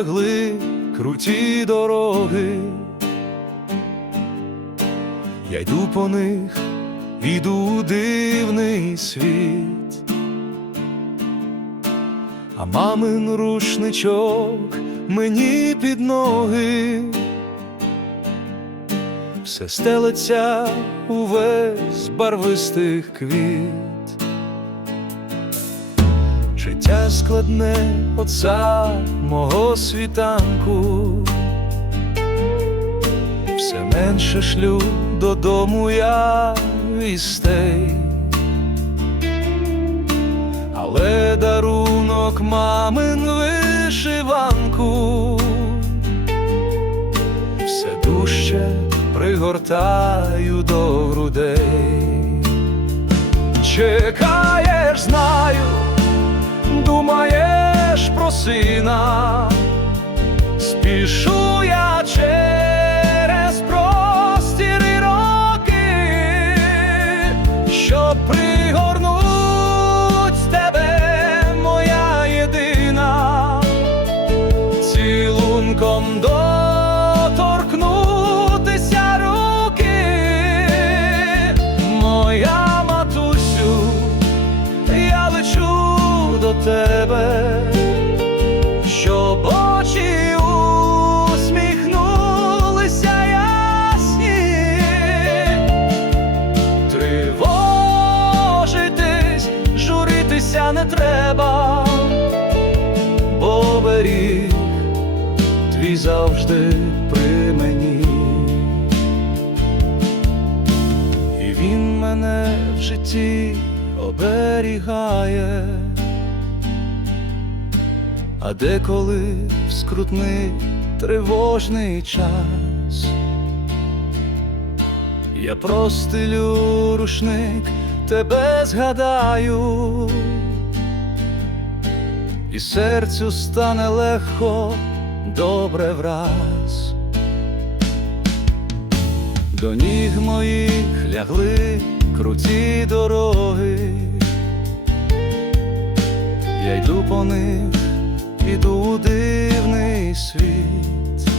лягли круті дороги. Я йду по них, іду у дивний світ, а мамин рушничок мені під ноги, все стелиться увесь барвистих квіт. Життя складне от самого світанку, все менше шлю додому я вістей, але дарунок мамин вишиванку, все дужче пригортаю до грудей. Чекаєш, сина, спішу я через простіри роки, щоб пригорнуть тебе, моя єдина, цілунком до тебе, треба, бо беріг твій завжди при мені. І він мене в житті оберігає, а деколи в скрутний тривожний час. Я простелю рушник, тебе згадаю, і серцю стане легко, добре враз. До ніг моїх лягли круті дороги, я йду по них, іду у дивний світ,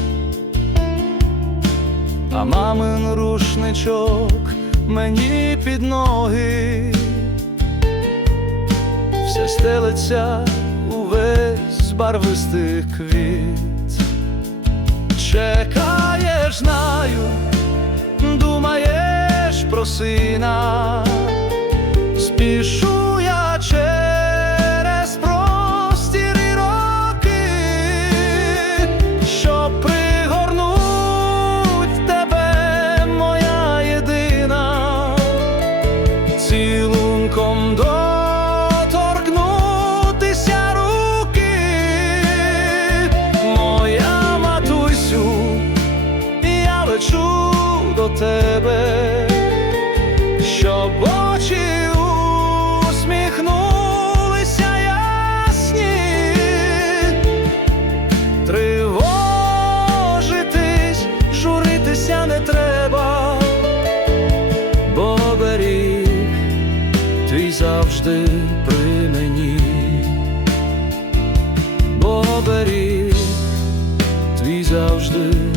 а мамин рушничок мені під ноги, все стелиться барвистих квіт. Чекаєш, знаю, думаєш про сина, спішу тебе, щоб очі усміхнулися ясні, тривожитись, журитися не треба, бо беріг твій завжди при мені, бо беріг твій завжди.